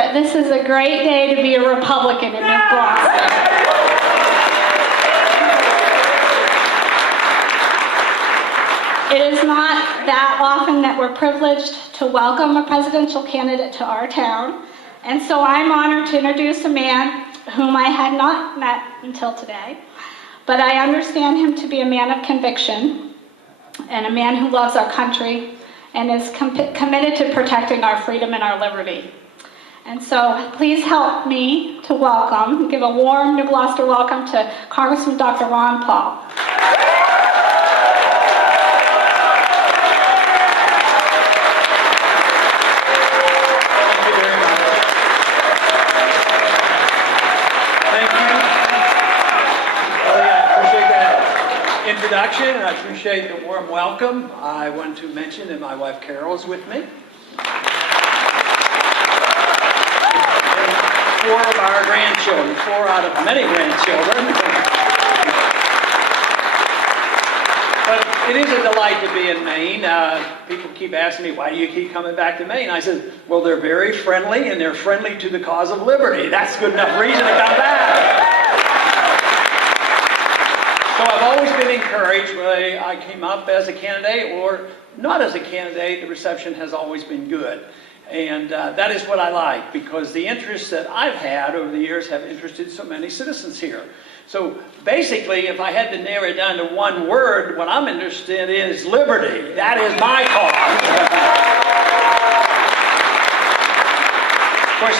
that this is a great day to be a Republican in New Gloucester. It is not that often that we're privileged to welcome a presidential candidate to our town, and so I'm honored to introduce a man whom I had not met until today, but I understand him to be a man of conviction and a man who loves our country and is committed to protecting our freedom and our liberty. And so please help me to give a warm New Gloucester welcome to Congressman Dr. Ron Paul. Introduction, and I appreciate the warm welcome. I want to mention that my wife Carol is with me. And 4 of our grandchildren, 4 out of many grandchildren. But it is a delight to be in Maine. People keep asking me, why do you keep coming back to Maine? I said, well, they're very friendly, and they're friendly to the cause of liberty. That's good enough reason to come back. So I've always been encouraged when I came up as a candidate or not as a candidate, the reception has always been good. And that is what I like, because the interests that I've had over the years have interested so many citizens here. So basically, if I had to narrow it down to one word, what I'm interested in is liberty. That is my cause. Of course,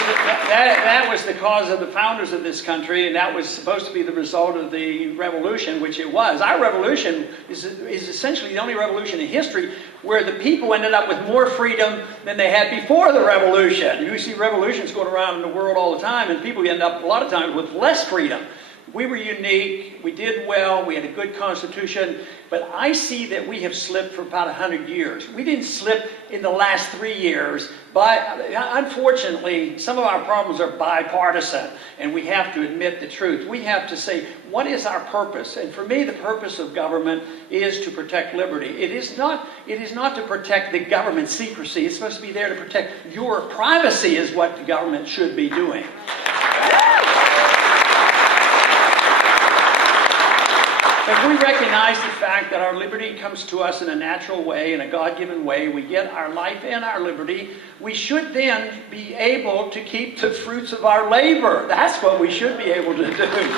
that was the cause of the founders of this country, and that was supposed to be the result of the revolution, which it was. Our revolution is essentially the only revolution in history where the people ended up with more freedom than they had before the revolution. You see revolutions going around in the world all the time, and people end up a lot of times with less freedom. We were unique, we did well, we had a good constitution, but I see that we have slipped for about 100 years. We didn't slip in the last 3 years, but unfortunately, some of our problems are bipartisan, and we have to admit the truth. We have to say, what is our purpose? And for me, the purpose of government is to protect liberty. It is not to protect the government secrecy. It's supposed to be there to protect your privacy is what the government should be doing. If we recognize the fact that our liberty comes to us in a natural way, in a God-given way, we get our life and our liberty, we should then be able to keep the fruits of our labor. That's what we should be able to do.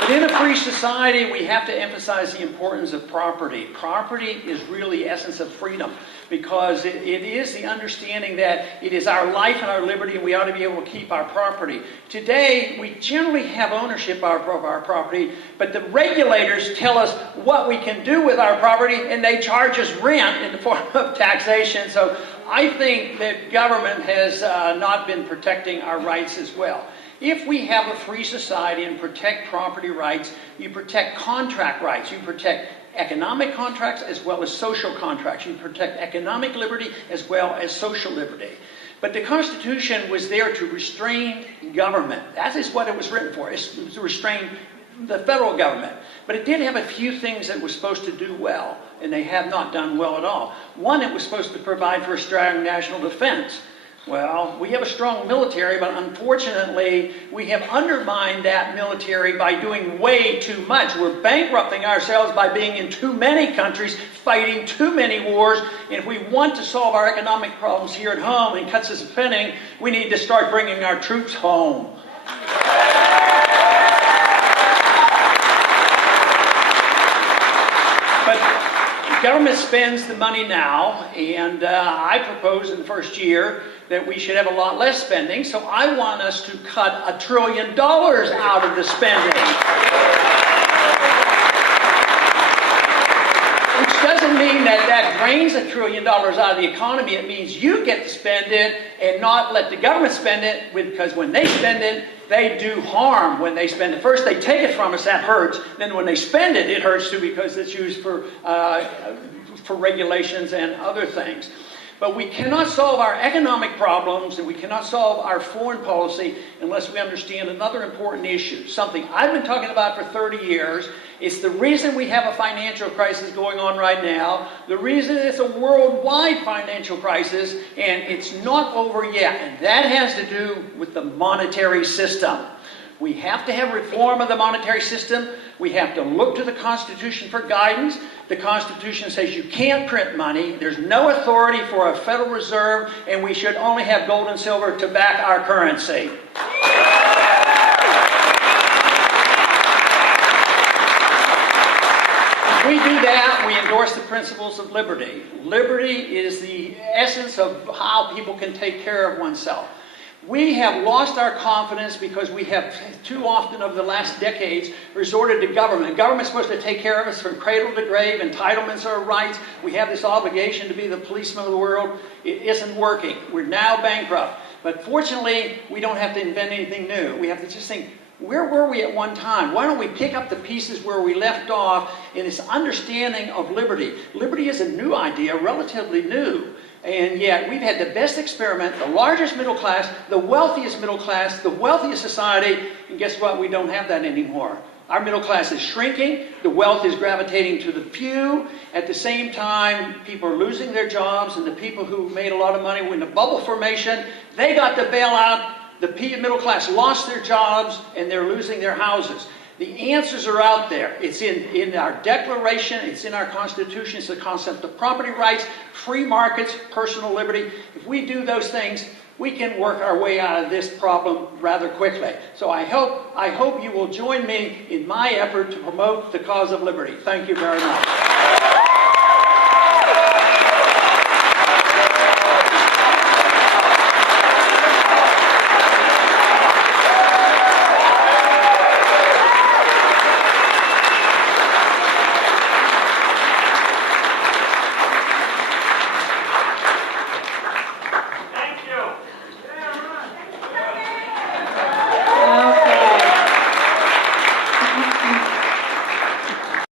But in a free society, we have to emphasize the importance of property. Property is really the essence of freedom, because it is the understanding that it is our life and our liberty, and we ought to be able to keep our property. Today, we generally have ownership of our property, but the regulators tell us what we can do with our property, and they charge us rent in the form of taxation. So I think that government has not been protecting our rights as well. If we have a free society and protect property rights, you protect contract rights, you protect economic contracts as well as social contracts. You protect economic liberty as well as social liberty. But the Constitution was there to restrain government. That is what it was written for. It's to restrain the federal government. But it did have a few things that it was supposed to do well, and they have not done well at all. One, it was supposed to provide for a strong national defense. Well, we have a strong military, but unfortunately, we have undermined that military by doing way too much. We're bankrupting ourselves by being in too many countries, fighting too many wars. And if we want to solve our economic problems here at home and cut us spending, we need to start bringing our troops home. But government spends the money now, and I propose in the first year that we should have a lot less spending, so I want us to cut $1 trillion out of the spending. Which doesn't mean that drains $1 trillion out of the economy. It means you get to spend it and not let the government spend it, because when they spend it, they do harm when they spend it. First, they take it from us, that hurts. Then when they spend it, it hurts too, because it's used for regulations and other things. But we cannot solve our economic problems and we cannot solve our foreign policy unless we understand another important issue, something I've been talking about for 30 years, It's the reason we have a financial crisis going on right now, the reason it's a worldwide financial crisis, and it's not over yet. And that has to do with the monetary system. We have to have reform of the monetary system. We have to look to the Constitution for guidance. The Constitution says you can't print money. There's no authority for a Federal Reserve, and we should only have gold and silver to back our currency. We do that, we endorse the principles of liberty. Liberty is the essence of how people can take care of oneself. We have lost our confidence because we have too often over the last decades resorted to government. Government's supposed to take care of us from cradle to grave. Entitlements are rights. We have this obligation to be the policeman of the world. It isn't working. We're now bankrupt. But fortunately, we don't have to invent anything new. We have to just think, where were we at one time? Why don't we pick up the pieces where we left off in this understanding of liberty? Liberty is a new idea, relatively new. And yet we've had the best experiment, the largest middle class, the wealthiest middle class, the wealthiest society, and guess what? We don't have that anymore. Our middle class is shrinking, the wealth is gravitating to the few. At the same time, people are losing their jobs, and the people who made a lot of money when the bubble formation, they got the bailout. The middle class lost their jobs, and they're losing their houses. The answers are out there. It's in our Declaration. It's in our Constitution. It's the concept of property rights, free markets, personal liberty. If we do those things, we can work our way out of this problem rather quickly. So I hope you will join me in my effort to promote the cause of liberty. Thank you very much.